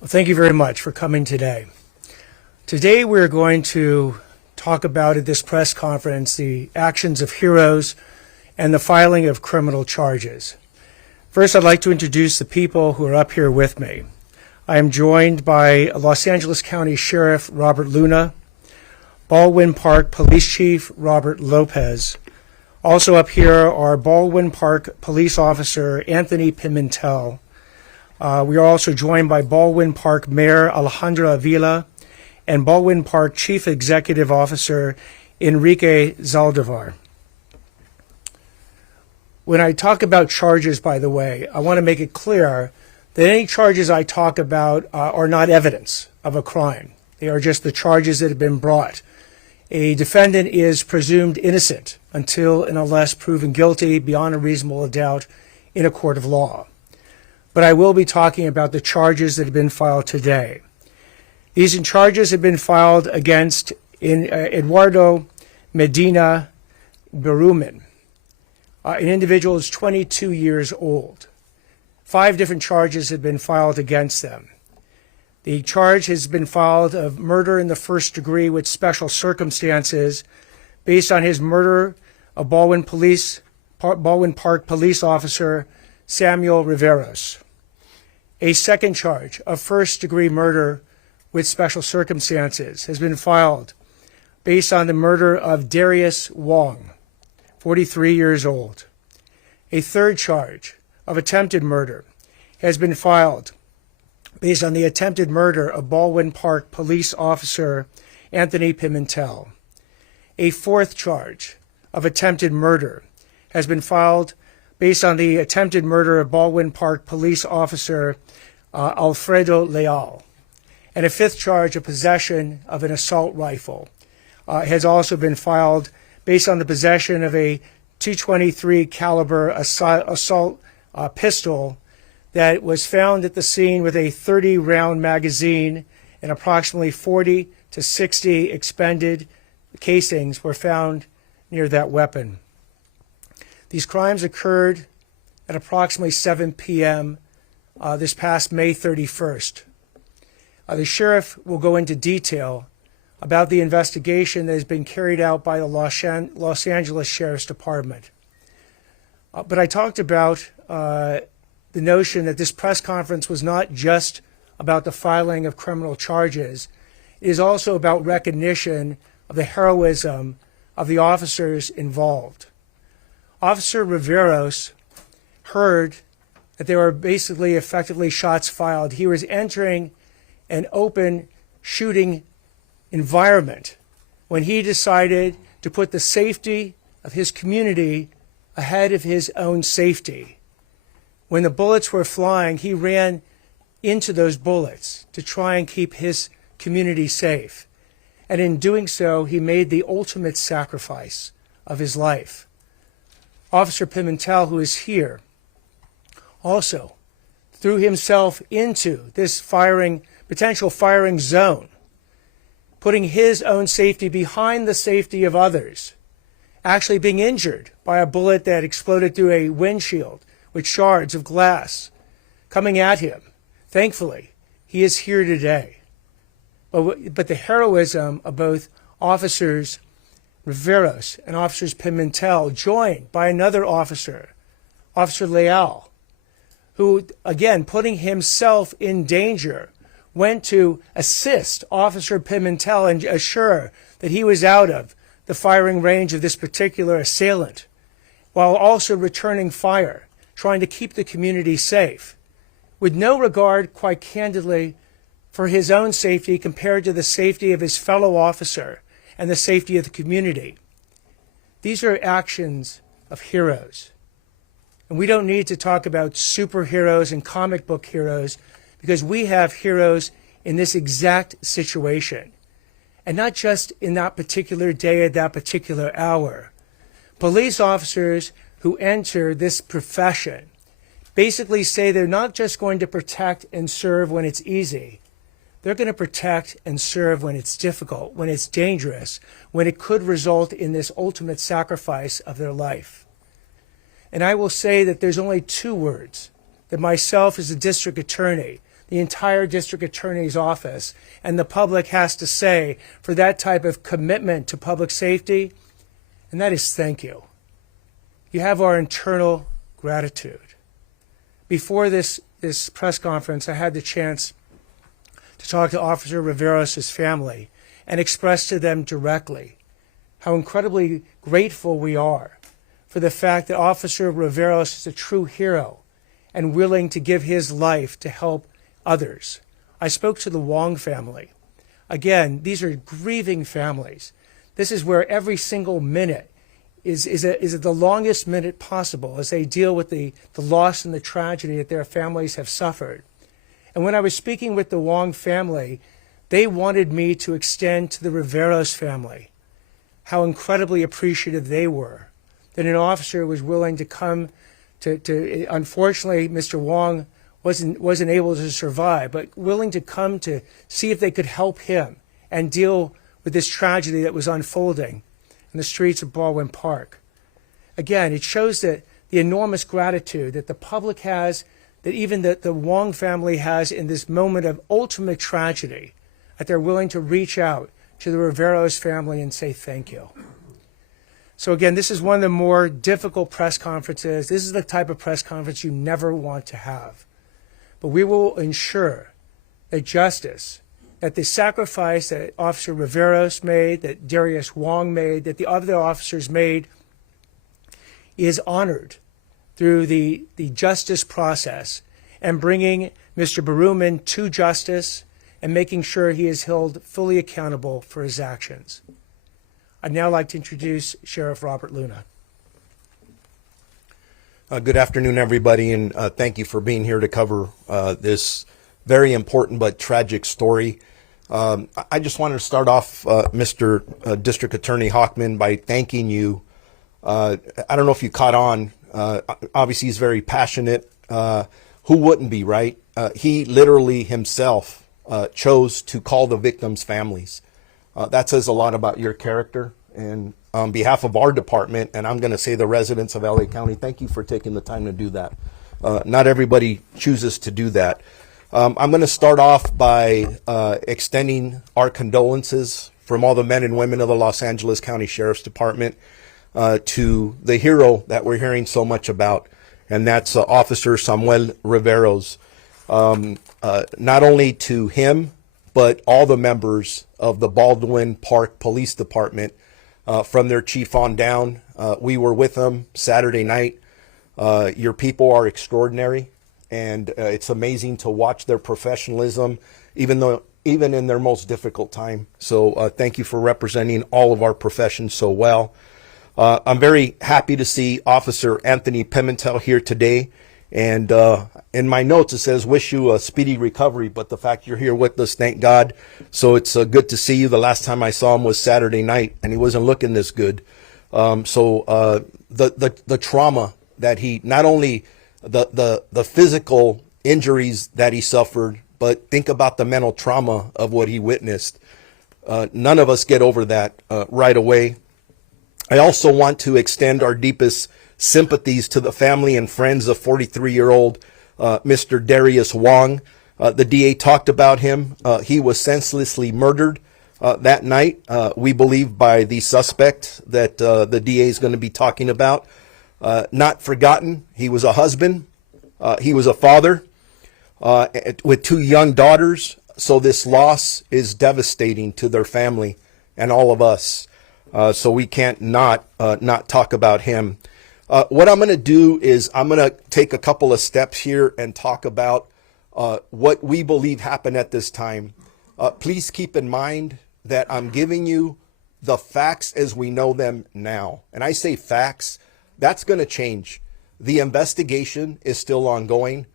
Well, thank you very much for coming today. Today we're going to talk about at this press conference the actions of heroes and the filing of criminal charges. First, I'd like to introduce the people who are up here with me. I am joined by Los Angeles County Sheriff Robert Luna, Baldwin Park Police Chief Robert Lopez. Also up here are Baldwin Park Police Officer Anthony Pimentel. We are also joined by Baldwin Park Mayor Alejandra Avila and Baldwin Park Chief Executive Officer Enrique Zaldivar. When I talk about charges, by the way, I want to make it clear that any charges I talk about are not evidence of a crime. They are just the charges that have been brought. A defendant is presumed innocent until and unless proven guilty beyond a reasonable doubt in a court of law. But I will be talking about the charges that have been filed today. These charges have been filed against Eduardo Medina-Berumen, an individual who is 22 years old. 5 different charges have been filed against them. The charge has been filed of murder in the first degree with special circumstances based on his murder of Baldwin Park Police Officer Samuel Riveros. A second charge of first-degree murder with special circumstances has been filed based on the murder of Darius Wong, 43 years old. A third charge of attempted murder has been filed based on the attempted murder of Baldwin Park Police Officer Anthony Pimentel. A fourth charge of attempted murder has been filed based on the attempted murder of Baldwin Park Police Officer Alfredo Leal. And a fifth charge of possession of an assault rifle has also been filed based on the possession of a .223 caliber assault pistol that was found at the scene with a 30-round magazine and approximately 40 to 60 expended casings were found near that weapon. These crimes occurred at approximately 7 p.m. This past May 31st. The sheriff will go into detail about the investigation that has been carried out by the Los Angeles Sheriff's Department. But I talked about the notion that this press conference was not just about the filing of criminal charges. It is also about recognition of the heroism of the officers involved. Officer Riveros heard that there were basically effectively shots fired. He was entering an open shooting environment when he decided to put the safety of his community ahead of his own safety. When the bullets were flying, he ran into those bullets to try and keep his community safe. And in doing so, he made the ultimate sacrifice of his life. Officer Pimentel, who is here, also threw himself into this potential firing zone, putting his own safety behind the safety of others, actually being injured by a bullet that exploded through a windshield with shards of glass coming at him. Thankfully, he is here today. But the heroism of both Officers Riveros and Officers Pimentel, joined by another officer, Officer Leal, who, again, putting himself in danger, went to assist Officer Pimentel and assure that he was out of the firing range of this particular assailant, while also returning fire, trying to keep the community safe, with no regard, quite candidly, for his own safety compared to the safety of his fellow officer and the safety of the community. These are actions of heroes. And we don't need to talk about superheroes and comic book heroes, because we have heroes in this exact situation. And not just in that particular day at that particular hour. Police officers who enter this profession basically say they're not just going to protect and serve when it's easy. They're going to protect and serve when it's difficult, when it's dangerous, when it could result in this ultimate sacrifice of their life. And I will say that there's only 2 words that myself as a district attorney, the entire district attorney's office and the public has to say for that type of commitment to public safety, and that is thank you. You have our eternal gratitude. Before this press conference, I had the chance to talk to Officer Riveros' family and express to them directly how incredibly grateful we are for the fact that Officer Riveros is a true hero and willing to give his life to help others. I spoke to the Wong family. Again, these are grieving families. This is where every single minute is the longest minute possible as they deal with the loss and the tragedy that their families have suffered. And when I was speaking with the Wong family, they wanted me to extend to the Riveros family how incredibly appreciative they were that an officer was willing to come to unfortunately, Mr. Wong wasn't able to survive, but willing to come to see if they could help him and deal with this tragedy that was unfolding in the streets of Baldwin Park. Again, it shows that the enormous gratitude that the public has, that even the Wong family has in this moment of ultimate tragedy, that they're willing to reach out to the Riveros family and say thank you. So again, this is one of the more difficult press conferences. This is the type of press conference you never want to have. But we will ensure that justice, that the sacrifice that Officer Riveros made, that Darius Wong made, that the other officers made, is honored through the justice process and bringing Mr. Berumen to justice and making sure he is held fully accountable for his actions. I'd now like to introduce Sheriff Robert Luna. Good afternoon, everybody, and thank you for being here to cover this very important but tragic story. I just wanted to start off, Mr. District Attorney Hochman, by thanking you. I don't know if you caught on. Obviously, he's very passionate. Who wouldn't be, right? He literally himself chose to call the victims' families. That says a lot about your character. And on behalf of our department, and I'm going to say the residents of LA County, thank you for taking the time to do that. Not everybody chooses to do that. I'm going to start off by extending our condolences from all the men and women of the Los Angeles County Sheriff's Department to the hero that we're hearing so much about, and that's Officer Samuel Riveros. Not only to him, but all the members of the Baldwin Park Police Department, from their chief on down. We were with them Saturday night. Your people are extraordinary, and it's amazing to watch their professionalism, even in their most difficult time. So thank you for representing all of our professions so well. I'm very happy to see Officer Anthony Pimentel here today. And in my notes, it says, wish you a speedy recovery. But the fact you're here with us, thank God. So it's good to see you. The last time I saw him was Saturday night, and he wasn't looking this good. The trauma that he, not only the physical injuries that he suffered, but think about the mental trauma of what he witnessed. None of us get over that right away. I also want to extend our deepest sympathies to the family and friends of 43-year-old Mr. Darius Wong. The DA talked about him. He was senselessly murdered that night, we believe, by the suspect that the DA is going to be talking about. Not forgotten, he was a husband. He was a father with 2 young daughters. So this loss is devastating to their family and all of us. So we can't not talk about him. What I'm going to do is I'm going to take a couple of steps here and talk about what we believe happened at this time. Please keep in mind that I'm giving you the facts as we know them now. And I say facts, that's going to change. The investigation is still ongoing.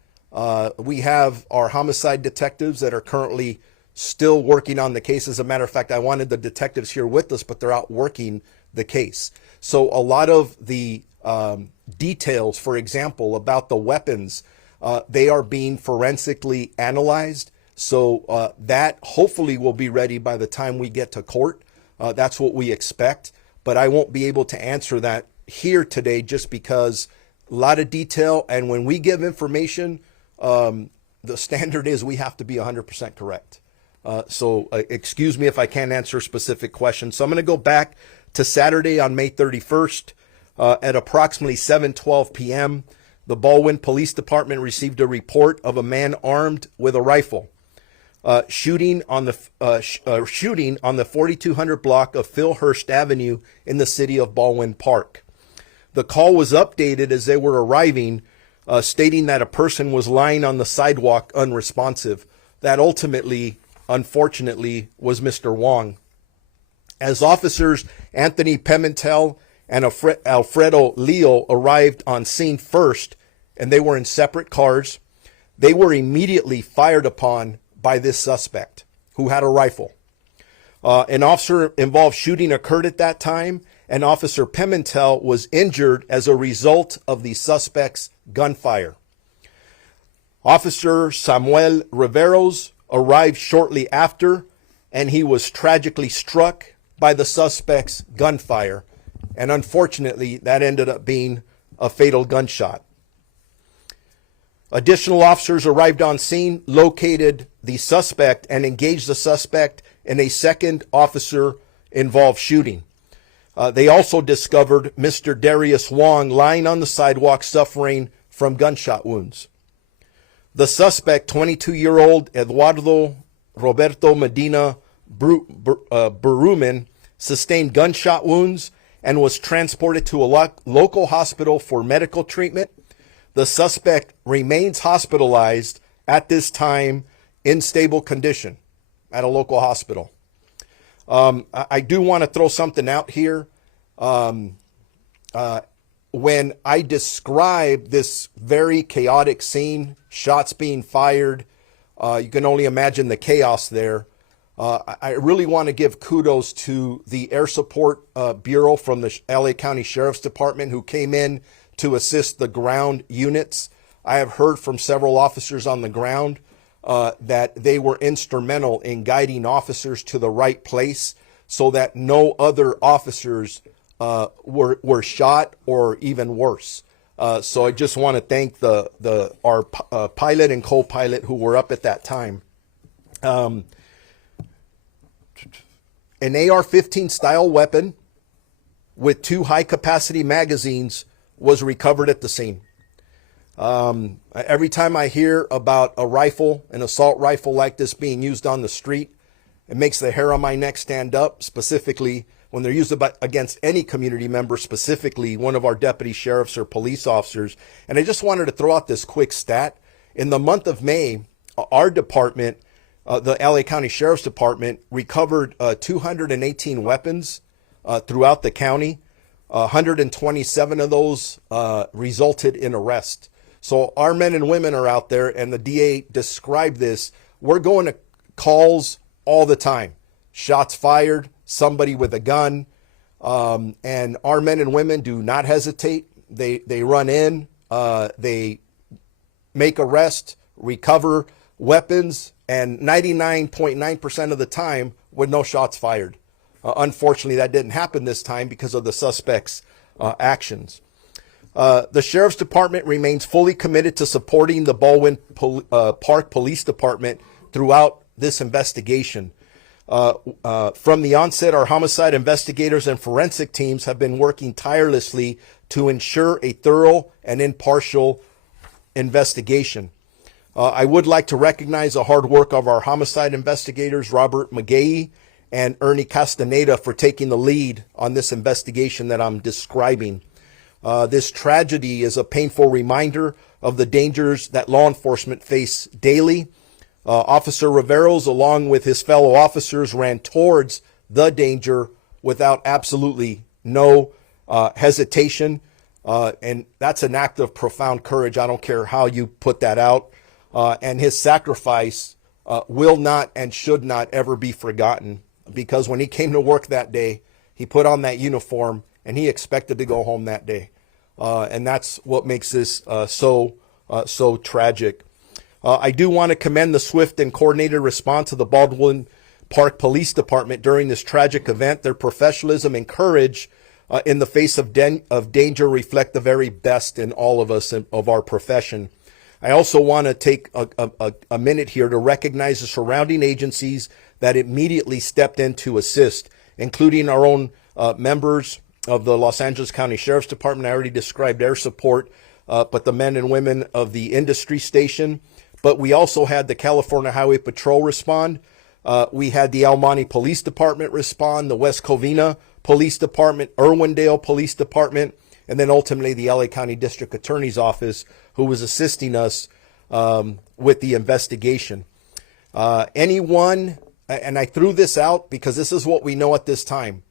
We have our homicide detectives that are currently still working on the case. As a matter of fact, I wanted the detectives here with us, but they're out working the case. So a lot of the details, for example, about the weapons, they are being forensically analyzed. So that hopefully will be ready by the time we get to court. That's what we expect. But I won't be able to answer that here today just because a lot of detail. And when we give information, the standard is we have to be 100% correct. So excuse me if I can't answer specific questions. So I'm going to go back to Saturday on May 31st at approximately 7:12 p.m. The Baldwin Police Department received a report of a man armed with a rifle shooting on the 4200 block of Philhurst Avenue in the city of Baldwin Park. The call was updated as they were arriving, stating that a person was lying on the sidewalk unresponsive. That ultimately, unfortunately, was Mr. Wong. As officers Anthony Pimentel and Alfredo Leo arrived on scene first, and they were in separate cars, they were immediately fired upon by this suspect who had a rifle. An officer-involved shooting occurred at that time, and Officer Pimentel was injured as a result of the suspect's gunfire. Officer Samuel Riveros arrived shortly after, and he was tragically struck by the suspect's gunfire, and unfortunately that ended up being a fatal gunshot. Additional officers arrived on scene, located the suspect, and engaged the suspect in a second officer-involved shooting. They also discovered Mr. Darius Wong lying on the sidewalk suffering from gunshot wounds. The suspect, 22-year-old Eduardo Roberto Medina-Berumen, sustained gunshot wounds and was transported to a local hospital for medical treatment. The suspect remains hospitalized at this time in stable condition at a local hospital. I do want to throw something out here. When I describe this very chaotic scene, shots being fired, you can only imagine the chaos there. I really want to give kudos to the Air Support Bureau from the LA County Sheriff's Department who came in to assist the ground units. I have heard from several officers on the ground that they were instrumental in guiding officers to the right place so that no other officers were shot or even worse. So I just want to thank our pilot and co-pilot who were up at that time. An AR-15 style weapon with 2 high-capacity magazines was recovered at the scene. Every time I hear about a rifle, an assault rifle like this being used on the street, it makes the hair on my neck stand up, specifically when they're used against any community member, specifically one of our deputy sheriffs or police officers. And I just wanted to throw out this quick stat. In the month of May, our department, the LA County Sheriff's Department, recovered 218 weapons throughout the county. 127 of those resulted in arrest. So our men and women are out there, and the DA described this. We're going to calls all the time. Shots fired, somebody with a gun, and our men and women do not hesitate. They run in, they make arrest, recover weapons, and 99.9% of the time with no shots fired. Unfortunately, that didn't happen this time because of the suspect's actions. The Sheriff's Department remains fully committed to supporting the Baldwin Park Police Department throughout this investigation. From the onset, our homicide investigators and forensic teams have been working tirelessly to ensure a thorough and impartial investigation. I would like to recognize the hard work of our homicide investigators, Robert McGahee and Ernie Castaneda, for taking the lead on this investigation that I'm describing. This tragedy is a painful reminder of the dangers that law enforcement face daily. Officer Riveros, along with his fellow officers, ran towards the danger without absolutely no hesitation. And that's an act of profound courage. I don't care how you put that out. And his sacrifice will not and should not ever be forgotten, because when he came to work that day, he put on that uniform and he expected to go home that day. And that's what makes this so tragic. I do want to commend the swift and coordinated response of the Baldwin Park Police Department during this tragic event. Their professionalism and courage in the face of danger reflect the very best in all of us, of our profession. I also want to take a minute here to recognize the surrounding agencies that immediately stepped in to assist, including our own members of the Los Angeles County Sheriff's Department. I already described their support, but the men and women of the industry station. But we also had the California Highway Patrol respond. We had the El Monte Police Department respond, the West Covina Police Department, Irwindale Police Department, and then ultimately the LA County District Attorney's Office, who was assisting us with the investigation. Anyone, and I threw this out because this is what we know at this time,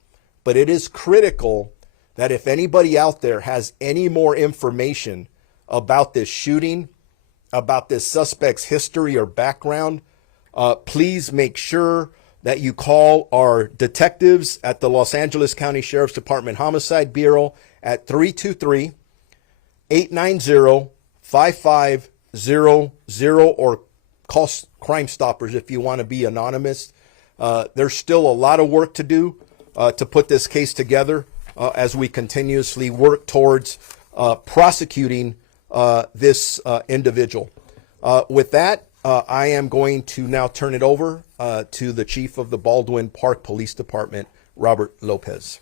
but it is critical that if anybody out there has any more information about this shooting, about this suspect's history or background, please make sure that you call our detectives at the Los Angeles County Sheriff's Department Homicide Bureau at 323-890-5500 or call Crime Stoppers if you want to be anonymous. There's still a lot of work to do to put this case together as we continuously work towards prosecuting this individual. With that, I am going to now turn it over to the Chief of the Baldwin Park Police Department, Robert Lopez.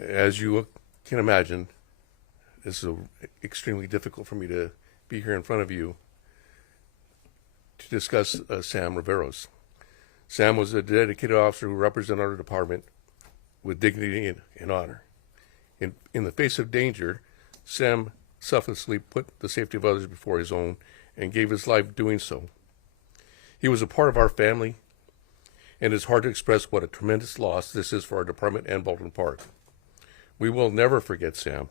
As you can imagine, this is extremely difficult for me to be here in front of you to discuss Sam Riveros. Sam was a dedicated officer who represented our department with dignity and honor. In the face of danger, Sam selflessly put the safety of others before his own and gave his life doing so. He was a part of our family, and it's hard to express what a tremendous loss this is for our department and Baldwin Park. We will never forget Sam.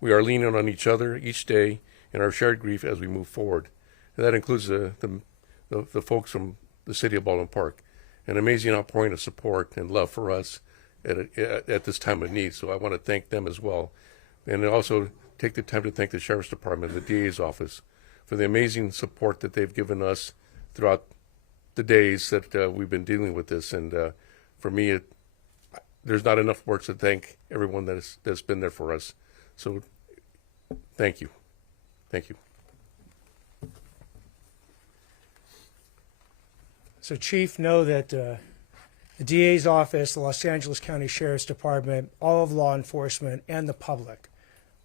We are leaning on each other each day in our shared grief as we move forward. And that includes the folks from the city of Baldwin Park, an amazing outpouring of support and love for us at this time of need. So I want to thank them as well. And also take the time to thank the Sheriff's Department, the DA's office, for the amazing support that they've given us throughout the days that we've been dealing with this. And for me, there's not enough words to thank everyone that's been there for us. So thank you. Thank you. So, Chief, know that the DA's office, the Los Angeles County Sheriff's Department, all of law enforcement, and the public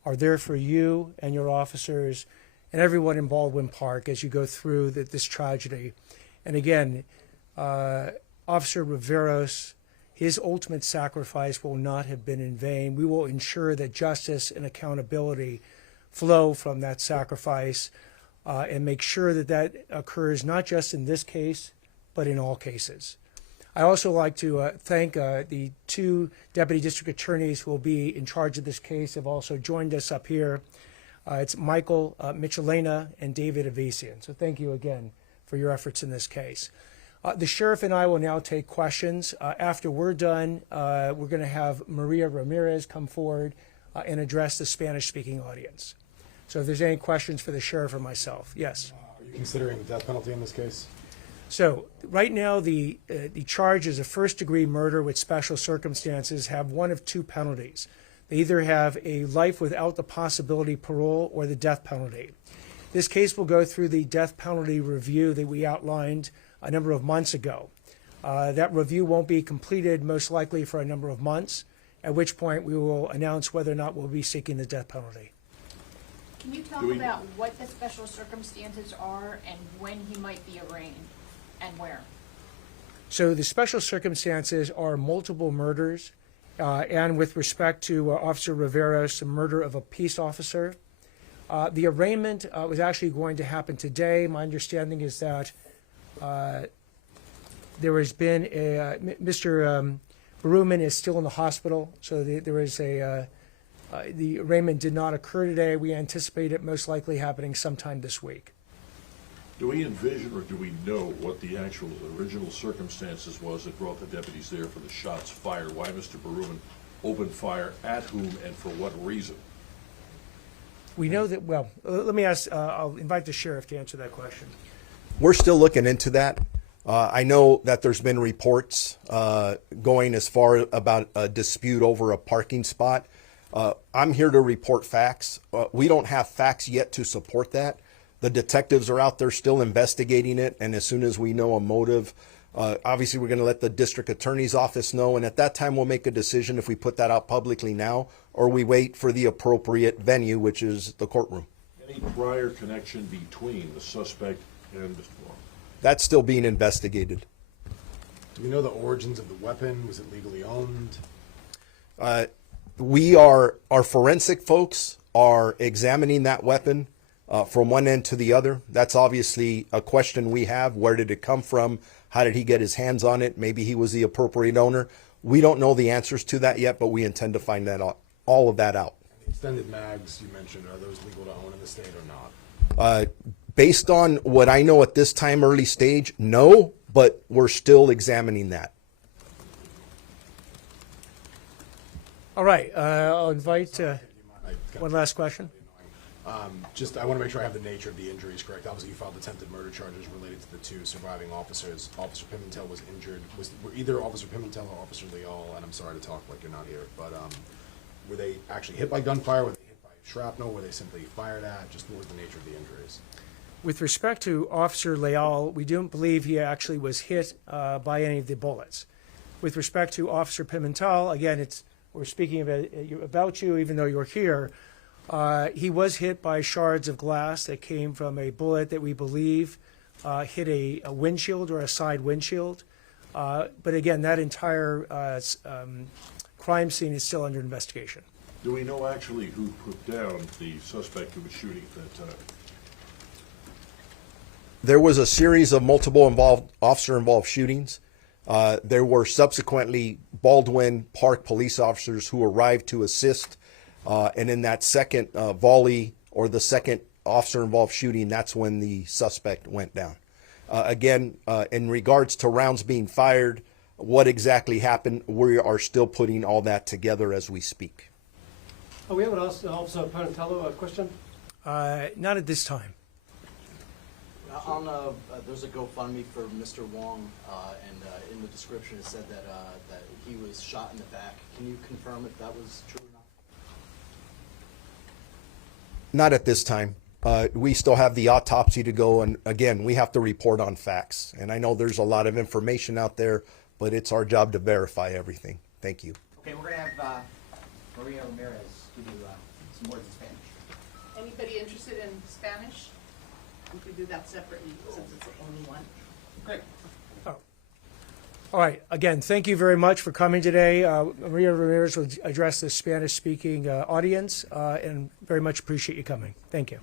are there for you and your officers and everyone in Baldwin Park as you go through this tragedy. And again, Officer Riveros, his ultimate sacrifice will not have been in vain. We will ensure that justice and accountability flow from that sacrifice and make sure that that occurs not just in this case, but in all cases. I also like to thank the two deputy district attorneys who will be in charge of this case, have also joined us up here. It's Michael Michelena and David Avesian. So thank you again for your efforts in this case. The sheriff and I will now take questions. After we're done, we're going to have Maria Ramirez come forward and address the Spanish-speaking audience. So if there's any questions for the sheriff or myself, yes. Are you considering the death penalty in this case? So right now, the charge is a first-degree murder with special circumstances have one of two penalties. They either have a life without the possibility of parole or the death penalty. This case will go through the death penalty review that we outlined a number of months ago. That review won't be completed most likely for a number of months, at which point we will announce whether or not we'll be seeking the death penalty. Can you talk about what the special circumstances are and when he might be arraigned and where? So the special circumstances are multiple murders, and with respect to Officer Riveros, the murder of a peace officer. The arraignment was actually going to happen today. My understanding is that there has been Mr. Berumen is still in the hospital, so there is the arraignment did not occur today. We anticipate it most likely happening sometime this week. Do we envision or do we know what the actual original circumstances was that brought the deputies there for the shots fired? Why Mr. Berumen opened fire at whom and for what reason? We know that, well, let me ask, I'll invite the sheriff to answer that question. We're still looking into that. I know that there's been reports going as far about a dispute over a parking spot. I'm here to report facts. We don't have facts yet to support that. The detectives are out there still investigating it, and as soon as we know a motive, obviously we're going to let the district attorney's office know, and at that time we'll make a decision if we put that out publicly now or we wait for the appropriate venue, which is the courtroom. Any prior connection between the suspect and Mr. Wong? That's still being investigated. Do we know the origins of the weapon? Was it legally owned? Our forensic folks are examining that weapon from one end to the other. That's obviously a question we have. Where did it come from? How did he get his hands on it? Maybe he was the appropriate owner. We don't know the answers to that yet, but we intend to find that out, all of that out. The extended mags you mentioned, are those legal to own in the state or not? Based on what I know at this time, early stage, no, but we're still examining that. All right, I'll invite one last question. I want to make sure I have the nature of the injuries correct. Obviously, you filed attempted murder charges related to the two surviving officers. Officer Pimentel was injured. Were either Officer Pimentel or Officer Leal, and I'm sorry to talk like you're not here, but were they actually hit by gunfire? Were they hit by shrapnel? Were they simply fired at? Just what was the nature of the injuries? With respect to Officer Leal, we don't believe he actually was hit by any of the bullets. With respect to Officer Pimentel, again, we're speaking about you, even though you're here. He was hit by shards of glass that came from a bullet that we believe hit a windshield or a side windshield. But again, that entire crime scene is still under investigation. Do we know actually who put down the suspect who was shooting at that time? There was a series of multiple officer-involved shootings. There were subsequently Baldwin Park police officers who arrived to assist. And in that second volley or the second officer-involved shooting, that's when the suspect went down. Again, in regards to rounds being fired, what exactly happened, we are still putting all that together as we speak. We have Officer Pimentel a question. Not at this time. There's a GoFundMe for Mr. Wong, and in the description it said that he was shot in the back. Can you confirm if that was true or not? Not at this time. We still have the autopsy to go, and again, we have to report on facts. And I know there's a lot of information out there, but it's our job to verify everything. Thank you. Okay, we're going to have Maria Ramirez give you some words in Spanish. Anybody interested in Spanish? We could do that separately since it's the only one. Great. All right. Again, thank you very much for coming today. Maria Ramirez will address the Spanish-speaking audience, and very much appreciate you coming. Thank you.